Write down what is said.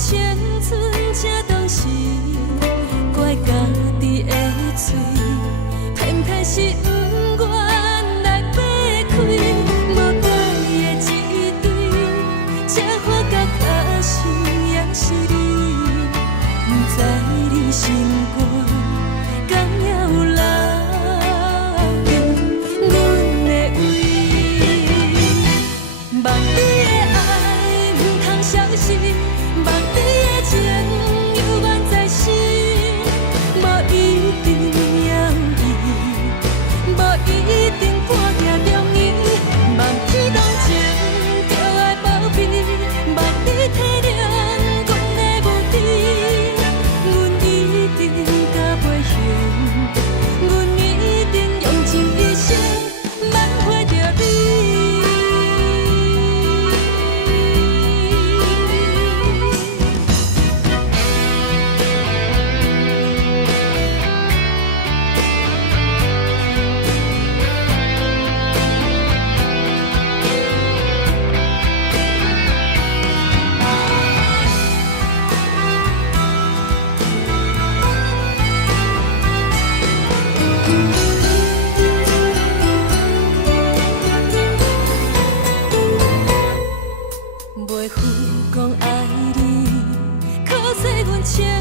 青春这当时，怪家己的嘴，偏偏是不愿来掰开，无解的一对，这好甲假是也是你，不知你心肝敢还有留恋阮的位，望你的爱不通消失。望你的情犹原在心，无一定要伊，无一定半定中意。望天同情就爱保庇，望你体谅阮的无知。阮一定甲袂嫌，阮一定用尽一生挽回着你。袂负讲爱你，可惜阮情。